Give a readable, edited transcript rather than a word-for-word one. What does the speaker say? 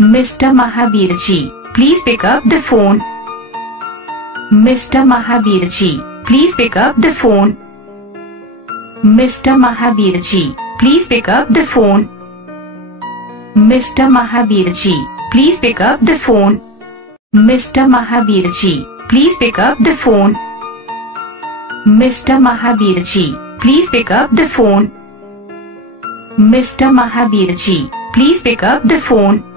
Mr. Mahavir ji, please pick up the phone. Mr. Mahavir ji, please pick up the phone. Mr. Mahavir ji, please pick up the phone. Mr. Mahavir ji, please pick up the phone. Mr. Mahavir ji, please pick up the phone. Mr. Mahavir ji, please pick up the phone. Mr. Mahavir ji, please pick up the phone.